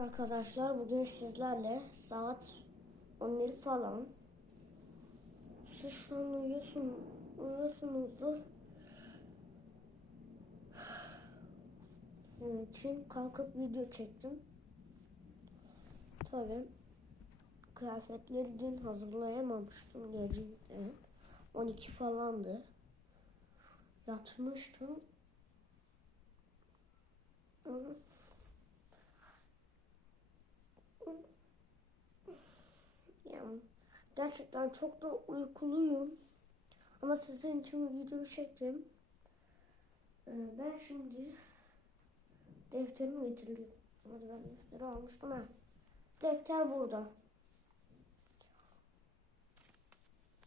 Arkadaşlar bugün sizlerle saat 11 falan. Siz uyuyorsun, uyuyorsunuzdur. Bunun için kalkıp video çektim. Tabii kıyafetleri dün hazırlayamamıştım geceydi. 12 falandı. Yatmıştım. Ama Yani gerçekten çok da uykuluyum. Ama sizin için video çektim. Ee, ben şimdi defterimi getirdim. Hadi ben defteri almıştım ha. Defter burada.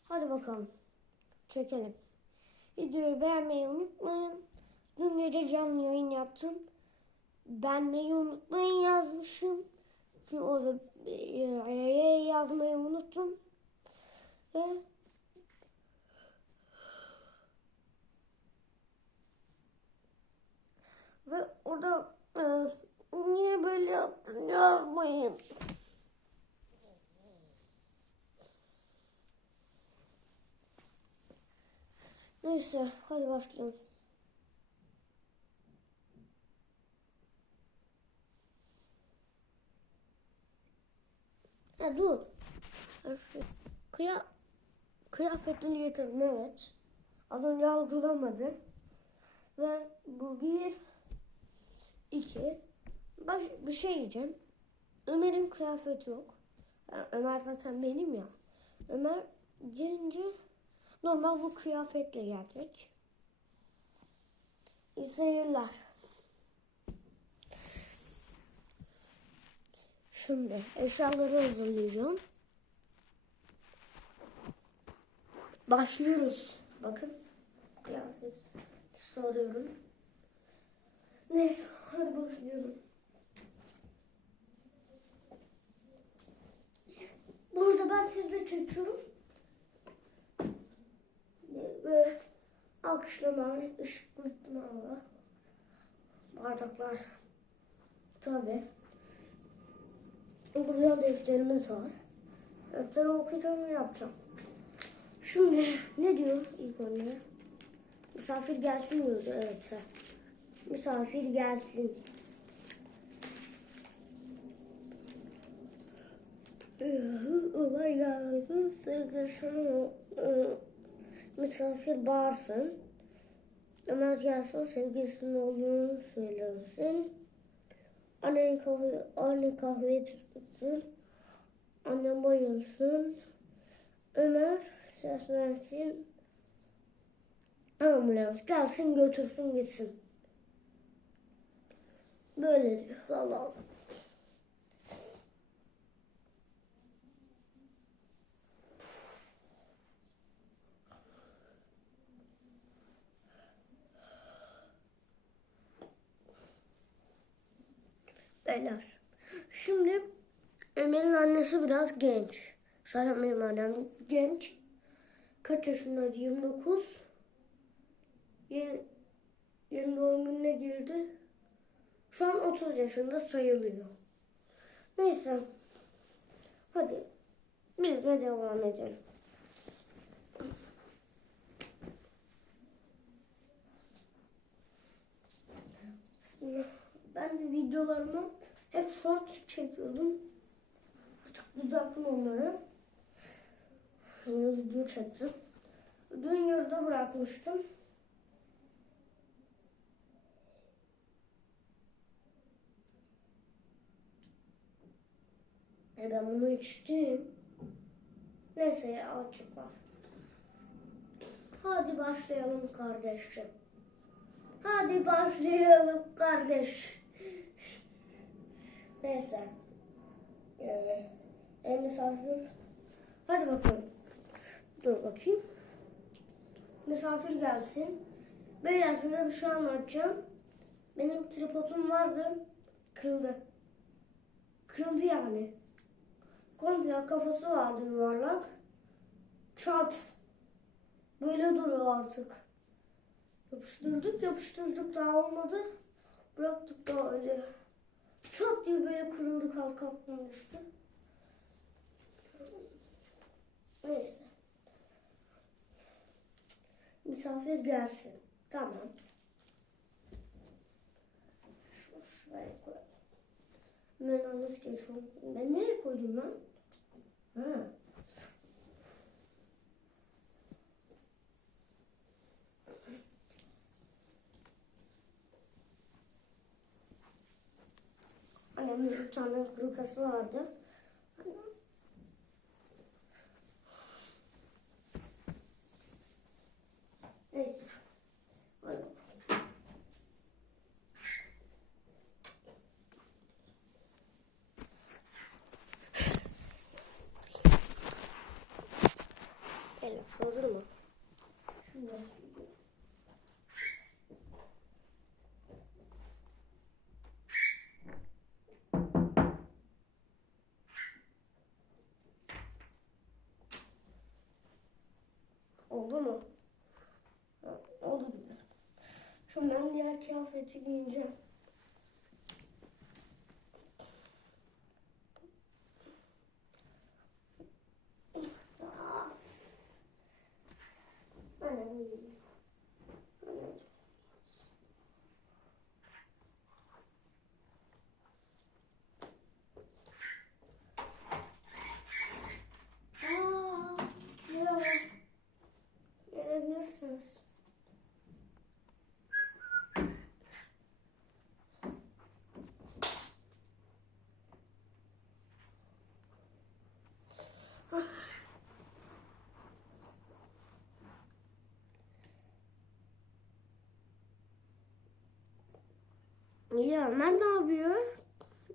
Hadi bakalım. Çekelim. Videoyu beğenmeyi unutmayın. Dün gece canlı yayın yaptım. Beğenmeyi unutmayın yazmışım. Çünkü orada e, yazmayı unuttum. Ve ve orada e, niye böyle yaptın yazmayın. Neyse hadi başlayalım. Ha dur. Kıya kıyafetleri getirdim evet. Az önce algılamadı. Ve bu bir iki. Baş, bir şey diyeceğim. Ömer'in kıyafeti yok. Yani Ömer zaten benim ya. Ömer gelince normal bu kıyafetle gelecek. İyi. Şimdi eşyaları hazırlayacağım. Başlıyoruz. Bakın. Kıyafet sarıyorum. Neyse hadi başlayalım. Burada ben sizle çekiyorum. Ve alkışlama, ışıklatma, bardaklar. Tabii. Burada defterimiz var. Defteri okuyacağım yapacağım. Şimdi ne diyor ilk önce? Misafir gelsin diyor. Evet. Misafir gelsin. Olay geldi. Sevgilisine misafir bağırsın. Ömer gelsin sevgilisinin olduğunu söylesin. Annen kahve, anne kahve tutsun. Annem bayılsın. Ömer seslensin. Ambulans gelsin götürsün gitsin. Böyle diyor. Valla. Beyler. Şimdi Ömer'in annesi biraz genç. Zaten benim annem genç. Kaç yaşında? 29. Yeni, yeni doğum gününe girdi. Şu an 30 yaşında sayılıyor. Neyse. Hadi. Biz de devam edelim. Ben de videolarımı hep short çekiyordum. Artık düzelttim onları. Video çektim. Dün yarıda bırakmıştım. E ben bunu içtim. Neyse açık var. Hadi başlayalım kardeşim. Hadi başlayalım kardeş. Neyse. Ee, e, misafir. Hadi bakalım. Dur bakayım. Misafir gelsin. Beyler size bir şey anlatacağım. Benim tripodum vardı. Kırıldı. Kırıldı yani. Komple kafası vardı yuvarlak. Çat. Böyle duruyor artık. Yapıştırdık yapıştırdık daha olmadı. Bıraktık da öyle. Çat diye böyle kırıldı alt katman düştü. Neyse. Misafir gelsin. Tamam. Şu şuraya koyalım. Ben nasıl geçiyorum? Ben nereye koydum lan? Ha. Annemin bir tane kurukası vardı. Neyse. Hadi bakalım. Elif hazır mı? Şunu. Oldu mu? Oldu gibi. Şimdi ben diğer kıyafeti giyeceğim. İyi Ömer ne yapıyor?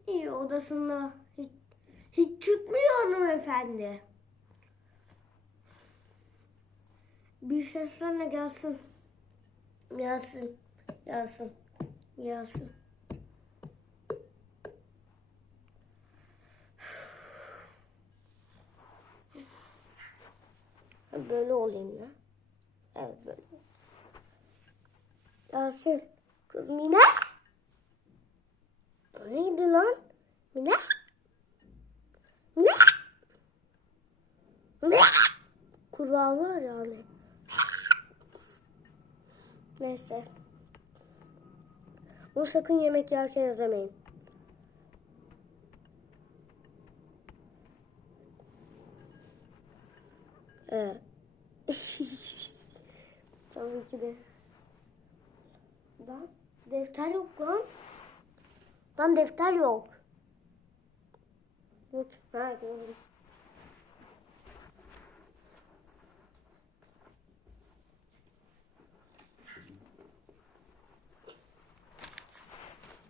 İyi odasında. Hiç, hiç çıkmıyor hanımefendi. Bir seslenle gelsin. Gelsin. Gelsin. Gelsin. Böyle olayım ya. Evet böyle. Gelsin. Kız Mine. Neydi lan? Mine? Mine? Mine? Kurbağa var yani. Neyse. Bunu sakın yemek yerken izlemeyin. Evet. Tabii ki de. Lan defter yok lan. Lan defter yok. Yok. Ha.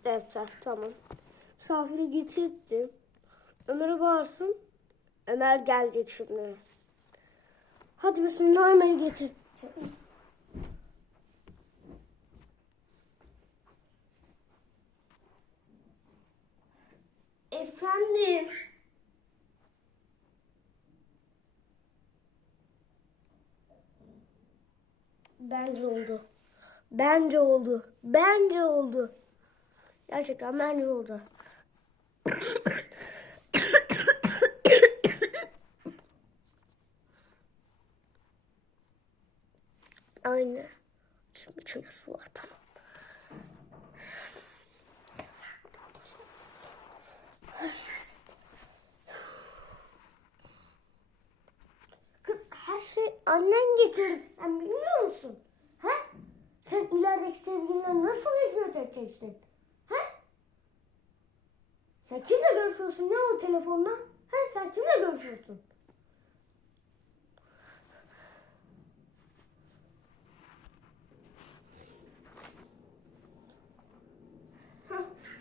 Defter tamam. Misafiri getirdim. Ömer'e bağırsın. Ömer gelecek şimdi. Hadi bismillah Ömer'i getirdim. Bence oldu. Bence oldu. Bence oldu. Gerçekten bence oldu. Aynı. Şimdi içine su var tamam. Kız her şey annen getirdi. Sen bilmiyor musun? Ha? Sen ilerideki sevgiline nasıl hizmet edeceksin? Ha? Sen kimle görüşüyorsun ya o telefonla? Ha? Sen kimle görüşüyorsun?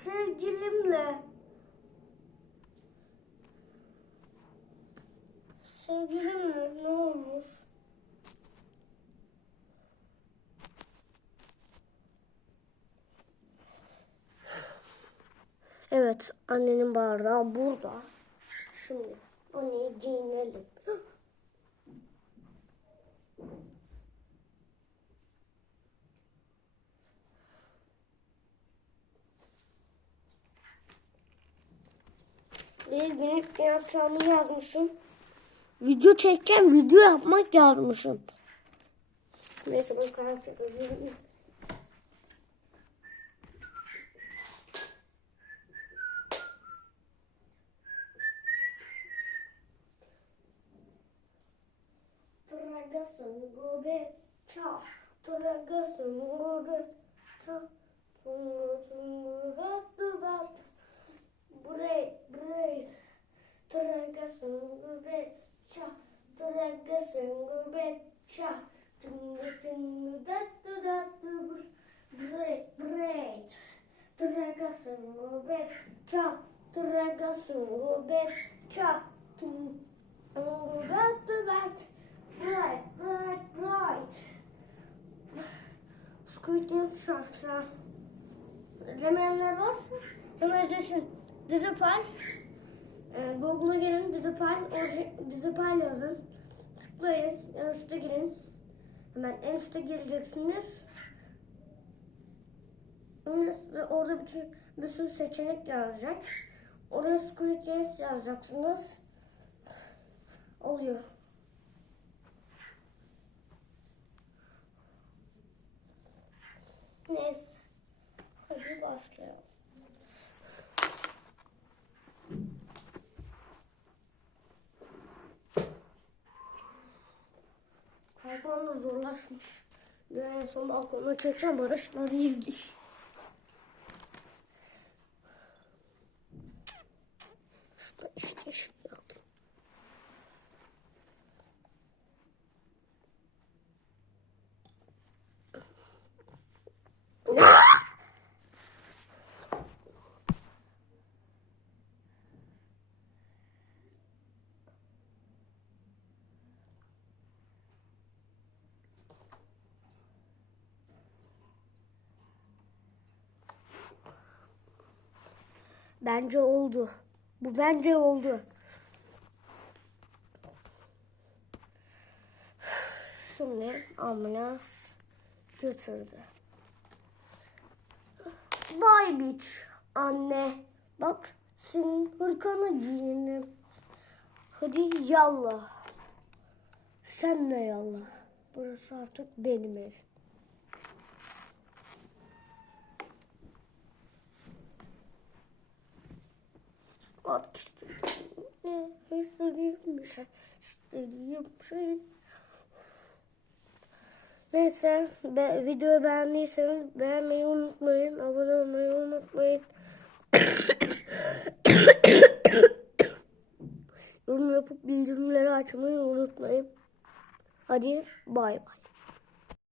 Sevgilimle. Sevgilimle ne olmuş? Evet, annenin bardağı burada. Şimdi anneyi giyinelim. Şuraya günlük ne yapacağımı yazmışım. Video çekeceğim, video yapmak yazmışım. Neyse ben karakter özürüm. Tragasın gobet ça. Tragasın gobet ça. Tungusun gobet dubat. Break, break. Tragasın gobet ça. Tragasın gobet ça. Tungu tungu dat du dat du bus. Break, break. Tragasın gobet ça. Tragasın gobet ça. Tungu dat du bat. Right, right, right. Squid Game şarkısı. Demeyenler varsa hemen desin. Dizipal. E, Google'a girin. Dizipal. Dizipal yazın. Tıklayın. En üstte girin. Hemen en üstte gireceksiniz. Ve orada bütün bir sürü seçenek yazacak. Oraya Squid Games yazacaksınız. Oluyor. Neyse. Hadi başlayalım. Hayvan da zorlaşmış. Ve en son balkona çekeceğim barışları izleyeyim. Bence oldu. Bu bence oldu. Şimdi ambulans götürdü. Bay Beach anne. Bak senin hırkanı giyindim. Hadi yallah. Sen de yallah. Burası artık benim ev. Artık istediğim ne? İstediğim şey. İstediğim şey. Neyse be, videoyu beğendiyseniz beğenmeyi unutmayın. Abone olmayı unutmayın. Yorum yapıp bildirimleri açmayı unutmayın. Hadi bay bay.